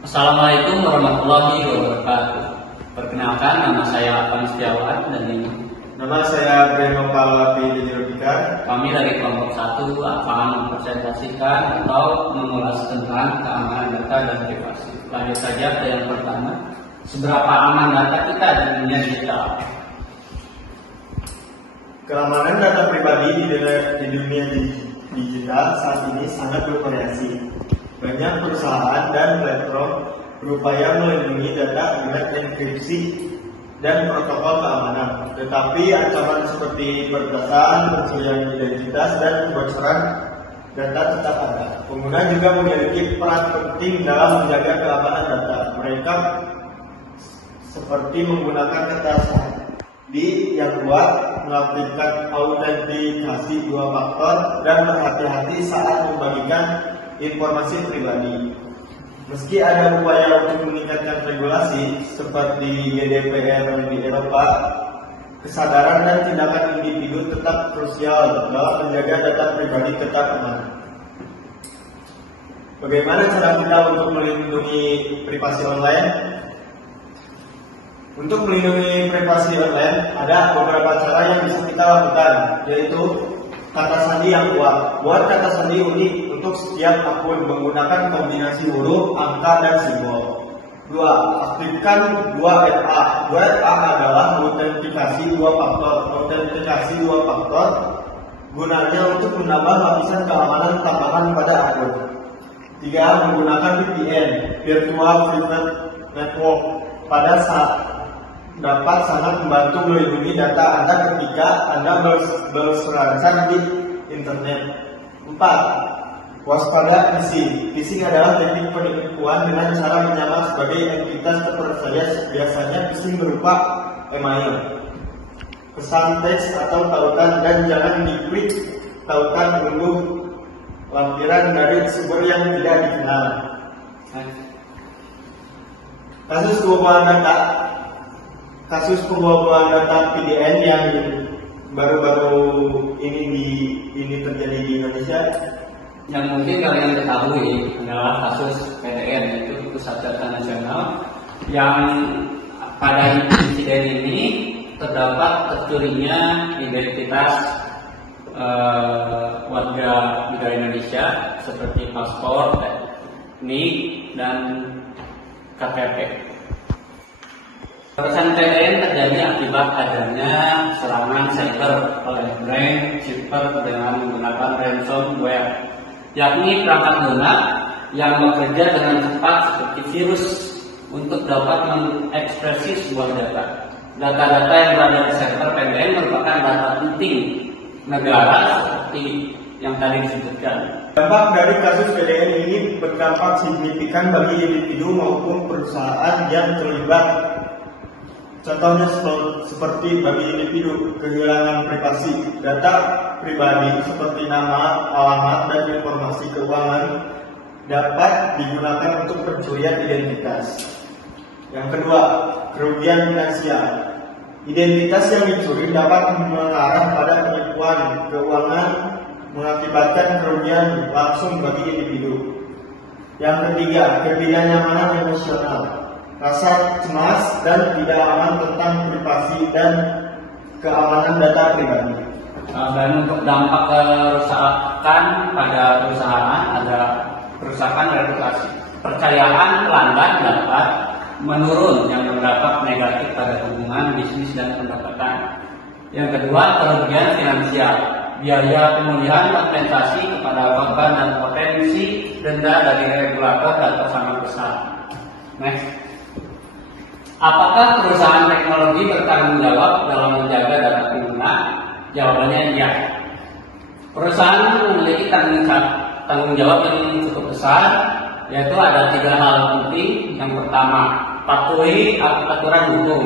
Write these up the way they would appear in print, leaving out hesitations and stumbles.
Assalamualaikum warahmatullahi wabarakatuh. Perkenalkan, nama saya Afan Setiawan dan ini Nama saya Breno Palawati Dijurubika. kami dari kelompok 1 akan mempresentasikan atau mengulas tentang keamanan data dan privasi. Lanjut saja ke yang pertama. Seberapa aman data kita di dunia digital? Keamanan data pribadi di dunia digital saat ini sangat bervariasi. Banyak perusahaan dan platform berupaya melindungi data dengan enkripsi dan protokol keamanan. Tetapi ancaman seperti peretasan, pencurian identitas, dan kebocoran data tetap ada. Pengguna juga memiliki peran penting dalam menjaga keamanan data. Mereka seperti menggunakan kata sandi yang kuat, melakukan autentikasi 2 faktor, dan berhati-hati saat membagikan informasi pribadi. Meski ada upaya untuk meningkatkan regulasi seperti GDPR di Eropa, kesadaran dan tindakan individu tetap krusial dalam menjaga data pribadi tetap aman. Bagaimana cara kita untuk melindungi privasi online? Untuk melindungi privasi online, ada beberapa cara yang bisa kita lakukan, yaitu kata sandi yang kuat. Buat kata sandi unik untuk setiap akun menggunakan kombinasi huruf, angka, dan simbol. 2. Aktifkan 2FA. 2FA adalah autentikasi 2 faktor. Autentikasi 2 faktor gunanya untuk menambah lapisan keamanan tambahan pada akun. 3. Menggunakan VPN, Virtual Private Network, pada saat dapat sangat membantu melindungi data Anda ketika Anda berselancar di internet. 4. Waspada phishing. Phishing adalah teknik penipuan dengan cara menyamar sebagai entitas terpercaya. Biasanya phishing berupa email, pesan teks atau tautan, dan jangan diklik tautan unduh lampiran dari sumber yang tidak dikenal. Kasus pembobolan data PDN yang baru-baru ini terjadi di Indonesia. Yang mungkin kalian ketahui adalah kasus PDN, yaitu Pusat Data Nasional, yang pada insiden ini terdapat tercurinya identitas warga negara Indonesia seperti paspor, NIK, dan KTP. Pesan PDN terjadi akibat adanya serangan cyber oleh brand shipper dengan menggunakan ransomware, yakni perangkat lunak yang bekerja dengan cepat seperti virus untuk dapat mengekspresi sebuah data. Data-data yang berada di server PDN merupakan data penting negara seperti yang tadi disebutkan. Dampak dari kasus PDN ini berdampak signifikan bagi individu maupun perusahaan yang terlibat. Contohnya seperti bagi individu, kehilangan privasi. Data pribadi seperti nama, alamat, dan informasi keuangan dapat digunakan untuk pencurian identitas. Yang kedua, kerugian finansial. Identitas yang dicuri dapat mengarah pada penipuan keuangan, mengakibatkan kerugian langsung bagi individu. Yang ketiga, ketidaknyamanan emosional. Rasa cemas dan tidak aman tentang privasi dan keamanan data pribadi. Dan untuk dampak kerusakan pada perusahaan, ada kerusakan reputasi. Percayaan pelanggan dapat menurun yang berdampak negatif pada hubungan bisnis dan pendapatan. Yang kedua, kerugian finansial. Biaya pemulihan kompensasi kepada korban dan potensi denda dari regulator dapat sangat besar. Next. Apakah perusahaan teknologi bertanggung jawab dalam menjaga data pengguna? Jawabannya iya. Perusahaan memiliki tanggung jawab yang cukup besar, yaitu ada 3 hal penting. Yang pertama, patuhi aturan hukum.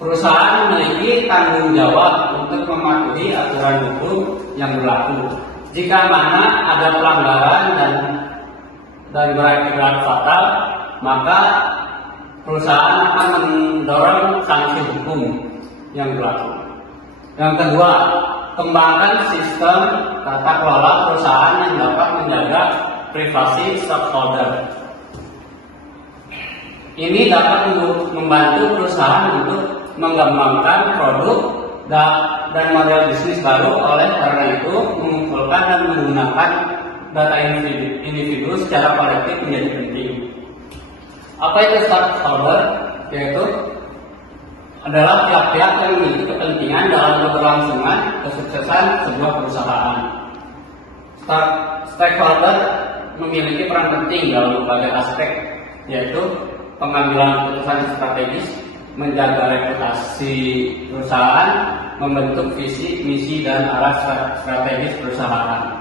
Perusahaan memiliki tanggung jawab untuk mematuhi aturan hukum yang berlaku. Jika mana ada pelanggaran dan berakibat fatal, maka perusahaan akan mendorong sanksi hukum yang berlaku. Yang kedua, kembangkan sistem tata kelola perusahaan yang dapat menjaga privasi stockholder. Ini dapat membantu perusahaan untuk mengembangkan produk dan model bisnis baru. Oleh karena itu, mengumpulkan dan menggunakan data individu secara kolektif menjadi penting. Apa itu stakeholder? Yaitu adalah pihak-pihak yang memiliki kepentingan dalam keberlangsungan kesuksesan sebuah perusahaan. Stakeholder memiliki peran penting dalam berbagai aspek, yaitu pengambilan keputusan strategis, menjaga reputasi perusahaan, membentuk visi, misi, dan arah strategis perusahaan.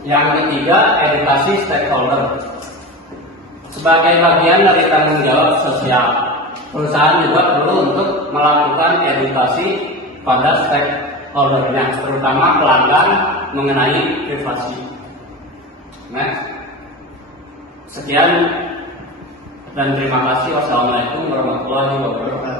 Yang ketiga, edukasi stakeholder. Sebagai bagian dari tanggung jawab sosial, perusahaan juga perlu untuk melakukan edukasi pada stakeholdernya, terutama pelanggan mengenai privasi. Sekian dan terima kasih. Wassalamualaikum warahmatullahi wabarakatuh.